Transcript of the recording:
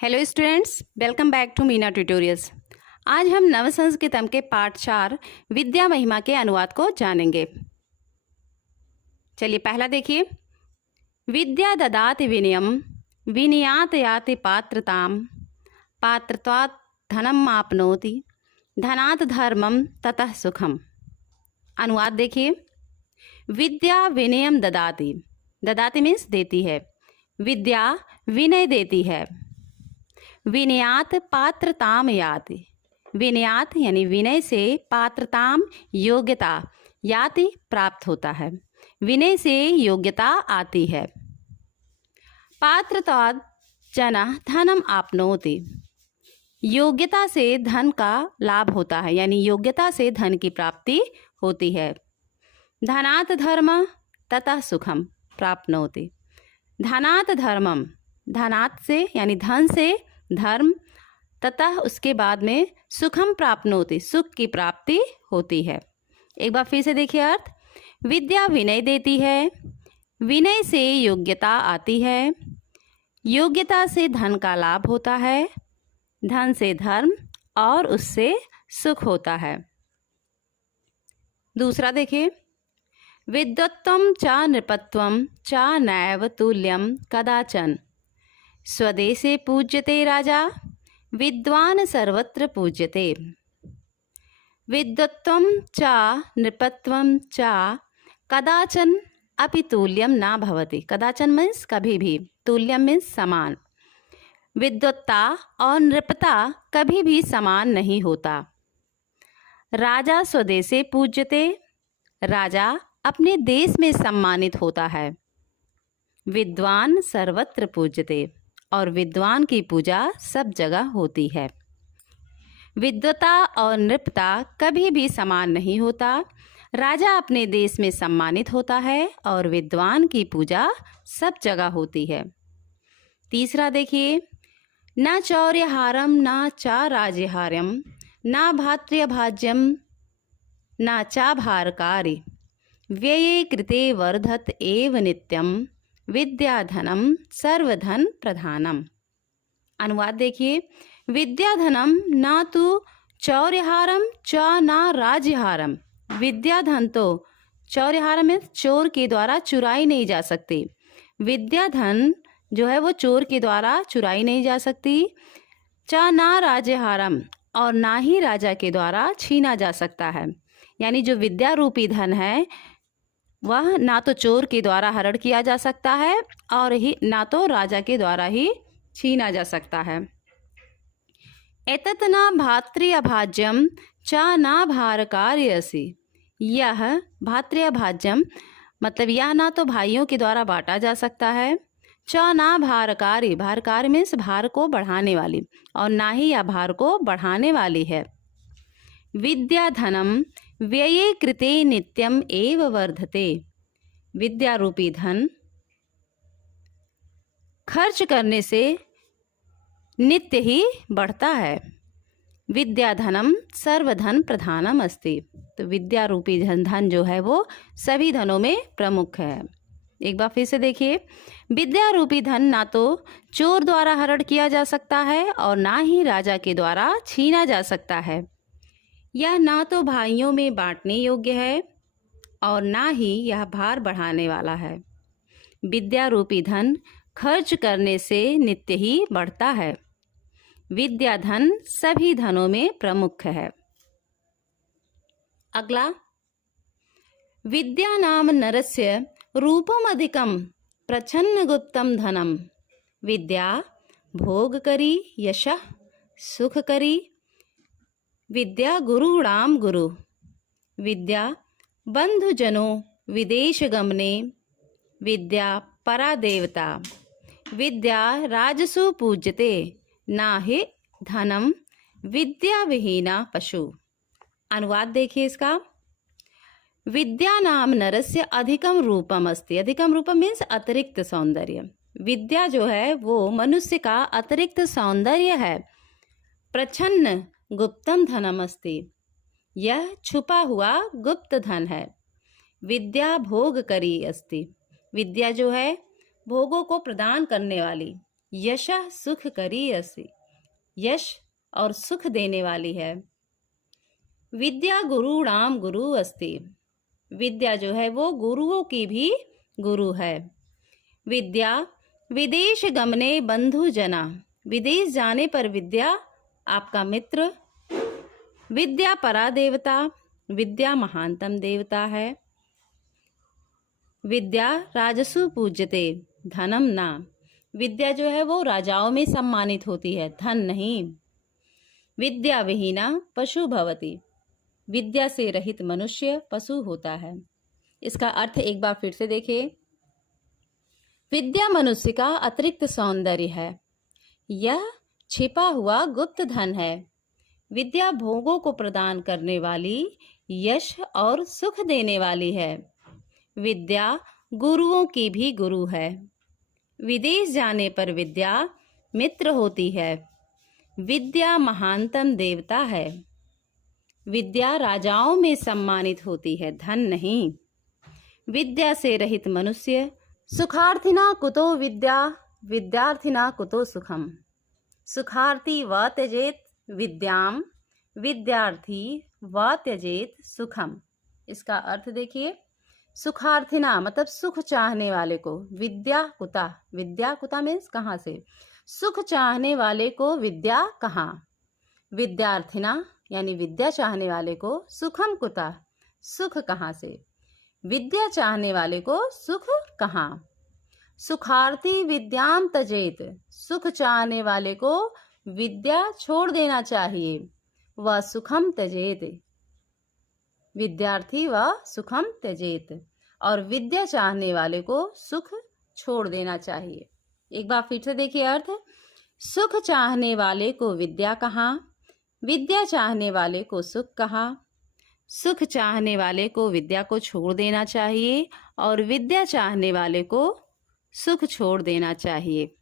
Hello students, welcome back to Meena tutorials. आज हम नवसंस्कृतम के पाठ 4 विद्या महिमा के अनुवाद को जानेंगे। चलिए पहला देखिए। विद्या ददाति विनयम, विनयात याति पात्रताम, पात्रत्वात् धनम आपनोति, धनात् धर्मम ततः सुखम। अनुवाद देखिए। विद्या विनयम ददाति, ददाति मीन्स देती है, विद्या विनय देती है। विनयात पात्रताम याति, विनयात यानी विनय से पात्रताम योग्यता याति प्राप्त होता है, विनय से योग्यता आती है। पात्रत्वात् जनः धनम आपनोति, योग्यता से धन का लाभ होता है, यानी योग्यता से धन की प्राप्ति होती है। धनात् धर्म ततः सुखम प्राप्नोति, धनात् धर्मम, धनात् से यानी धन से धर्म, ततः उसके बाद में सुखम प्राप्नोति, सुख की प्राप्ति होती है। एक बार फिर से देखिए अर्थ। विद्या विनय देती है, विनय से योग्यता आती है, योग्यता से धन का लाभ होता है, धन से धर्म और उससे सुख होता है। दूसरा देखिए। विद्वत्वं च नृपत्वं च नैव तुल्यं कदाचन, स्वदेशे पूज्यते राजा, विद्वान सर्वत्र पूज्यते। विद्वत्वं च नृपत्वं च कदाचन अपि तुल्यं न भवति। कदाचन मीन्स कभी भी, तुल्यम मीन्स समान। विद्वत्ता और नृपता कभी भी समान नहीं होता। राजा स्वदेशे पूज्यते, राजा अपने देश में सम्मानित होता है। विद्वान सर्वत्र पूज्यते, और विद्वान की पूजा सब जगह होती है। विद्वता और नृपता कभी भी समान नहीं होता। राजा अपने देश में सम्मानित होता है और विद्वान की पूजा सब जगह होती है। तीसरा देखिए। न चौर्यहारम न च राज्यहार्यम, न भात्र्यभाज्यम न च भारकारी, व्यये कृते वर्धत एव नित्यम, विद्याधनम सर्वधन प्रधानम। अनुवाद देखिए। विद्याधनम न तो चौर्यहारम च न राज्यहारम, विद्याधन तो चौर्यहारम में चोर के द्वारा चुराई नहीं जा सकती, विद्याधन जो है वो चोर के द्वारा चुराई नहीं जा सकती। च न राज्यहारम, और ना ही राजा के द्वारा छीना जा सकता है, यानी जो विद्या रूपी धन है वह ना तो चोर के द्वारा हरण किया जा सकता है और ही ना तो राजा के द्वारा ही छीना जा सकता है। एतत् न भात्र्यभाज्यम च न भारकार्यसि, यह भात्र्यभाज्यम मतलब यह ना तो भाइयों के द्वारा बांटा जा सकता है, च न भारकारी, भारकारी मीन्स भार को बढ़ाने वाली, और ना ही यह भार को बढ़ाने वाली है। विद्याधनम व्यये कृते नित्यम एव वर्धते, विद्या रूपी धन खर्च करने से नित्य ही बढ़ता है। विद्याधनम सर्वधन प्रधानम अस्ति, तो विद्या रूपी धन जो है वो सभी धनों में प्रमुख है। एक बार फिर से देखिए। विद्या रूपी धन ना तो चोर द्वारा हरण किया जा सकता है और ना ही राजा के द्वारा छीना जा सकता है। यह ना तो भाइयों में बांटने योग्य है और ना ही यह भार बढ़ाने वाला है। विद्या रूपी धन खर्च करने से नित्य ही बढ़ता है। विद्या धन सभी धनों में प्रमुख है। अगला। विद्या नाम नरस्य रूपम अधिकम प्रच्छन्न गुप्तम धनम, विद्या भोग करी यशः सुख करी, विद्या गुरुणाम गुरु, विद्या बंधुजनों विदेश गमने, विद्या परा देवता, विद्या राजसु पूज्यते, नाहि धनम विद्या विहीना पशु। अनुवाद देखिए इसका। विद्या नाम नरस्य अधिकम रूपम अस्ति, अधिकम रूपम मीन्स अतिरिक्त सौंदर्य। विद्या जो है वो मनुष्य का अतिरिक्त सौंदर्य है। प्रच्छन्न गुप्तम धनम अस्ति, यह छुपा हुआ गुप्त धन है। विद्या भोग करी अस्ति, विद्या जो है भोगों को प्रदान करने वाली, यशः सुख करीयसी, यश और सुख देने वाली है। विद्या गुरुणाम गुरु अस्ति, विद्या जो है वो गुरुओं की भी गुरु है। विद्या विदेश गमने बंधु जना, विदेश जाने पर विद्या आपका मित्र। विद्या परा देवता, विद्या महानतम देवता है। विद्या राजसु पूज्यते धनम ना, विद्या जो है वो राजाओं में सम्मानित होती है, धन नहीं। विद्या विहीना पशु भवति, विद्या से रहित मनुष्य पशु होता है। इसका अर्थ एक बार फिर से देखें। विद्या मनुष्य का अतिरिक्त सौंदर्य है, यह छिपा हुआ गुप्त धन है। विद्या भोगों को प्रदान करने वाली, यश और सुख देने वाली है। विद्या गुरुओं की भी गुरु है। विदेश जाने पर विद्या मित्र होती है। विद्या महानतम देवता है। विद्या राजाओं में सम्मानित होती है, धन नहीं। विद्या से रहित मनुष्य सुखार्थिना कुतो विद्या, विद्यार्थिना कुतो सुखम। सुखार्थी व त्यजेत विद्याम, विद्यार्थी व त्यजेत सुखम। इसका अर्थ देखिए। सुखार्थिना मतलब सुख चाहने वाले को, विद्या कुता, विद्या कुता मीन्स कहाँ से, सुख चाहने वाले को विद्या कहाँ। विद्यार्थिना यानी विद्या चाहने वाले को सुखम कुता, सुख कहाँ से। विद्या चाहने वाले को सुख कहाँ। सुखार्थी विद्याम तजेत, सुख चाहने वाले को विद्या छोड़ देना चाहिए। वह सुखम त्यजेत, विद्यार्थी व सुखम त्यजेत, और विद्या चाहने वाले को सुख छोड़ देना चाहिए। एक बार फिर से देखिए अर्थ। सुख चाहने वाले को विद्या कहाँ, विद्या चाहने वाले को सुख कहाँ। सुख चाहने वाले को विद्या को छोड़ देना चाहिए और विद्या चाहने वाले को सुख छोड़ देना चाहिए।